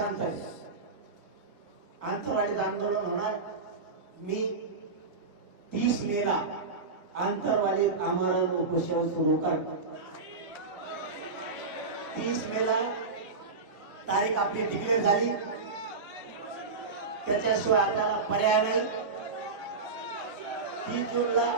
शांत आहे. आंतरवालीत आंदोलन होणार. मी 30 मेला आंतरवालीत आमरण उपोषण सुरू करतो. 30 मेला तारीख आपली डिक्लेअर झाली. त्याच्याशिवाय आपल्याला पर्याय नाही. 30 जूनला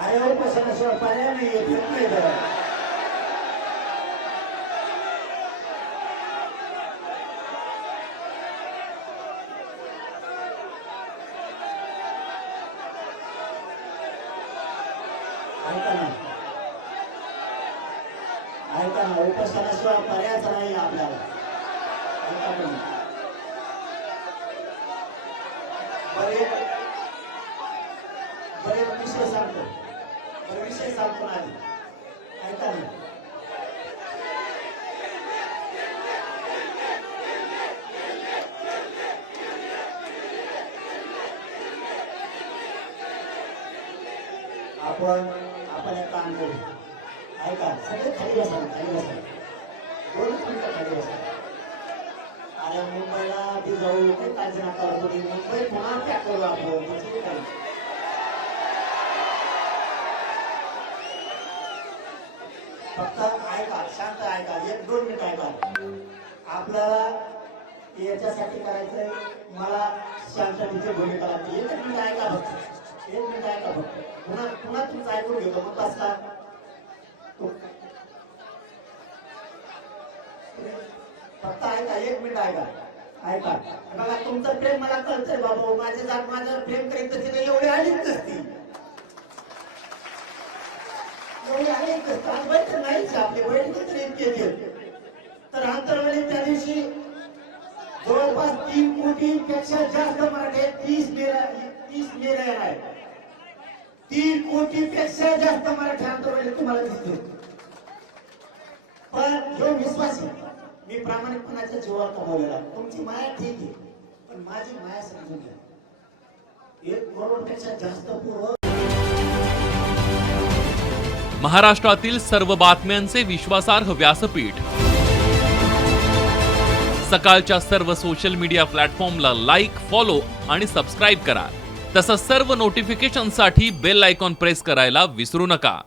अरे उपोषणाशिवाय पर्याय नाही. ऐका ना, उपोषणाशिवाय पर्यायच नाही आपल्याला. बरेच विषय सांगतो. विषय सांगतो आधी. ऐका ना, आपण एक काम करू. ऐका, सगळे खाली बसा. दोन मिनिटं खाली बसा. अरे मुंबईला आधी जाऊ, काही काळजी नका करू. मुंबई पुन्हा पॅक करू आपण. फक्त ऐका, शांत ऐका. 1-2 मिनिट ऐका. आपल्याला याच्यासाठी करायचंय. मला शांततेची भूमिका लागते. 1 मिनिट ऐका फक्त. 1 मिनिट ऐका फक्त. पुन्हा तुमचं ऐकून घेतो. मग बस का फक्त ऐका. 1 मिनिट ऐका. बघा, तुमचं प्रेम मला कळतंय बाबा. माझी जात माझ्यावर प्रेम करीत तिथे एवढी आलीच नसती. नाहीच आपले वडील तरी इतके दिले. तर आंतरवाली त्या दिवशी जवळपास 3 कोटीपेक्षा जास्त मराठी 30 मेला येणार आहे. 3 कोटीपेक्षा जास्त मराठी आंतरवाली तुम्हाला दिसतो. पण जो विश्वास आहे, मी प्रामाणिकपणाच्या जीवावर कमवलेला. तुमची माया ठीक आहे, पण माझी माया समजून घ्या. 1 करोडपेक्षा जास्त पूर्व महाराष्ट्रातील सर्व बातम्यांचे विश्वासार्ह व्यासपीठ. सकाळच्या सर्व सोशल मीडिया प्लॅटफॉर्मला लाईक, फॉलो आणि सबस्क्राईब करा. तसंच सर्व नोटिफिकेशनसाठी बेल आयकॉन प्रेस करायला विसरू नका.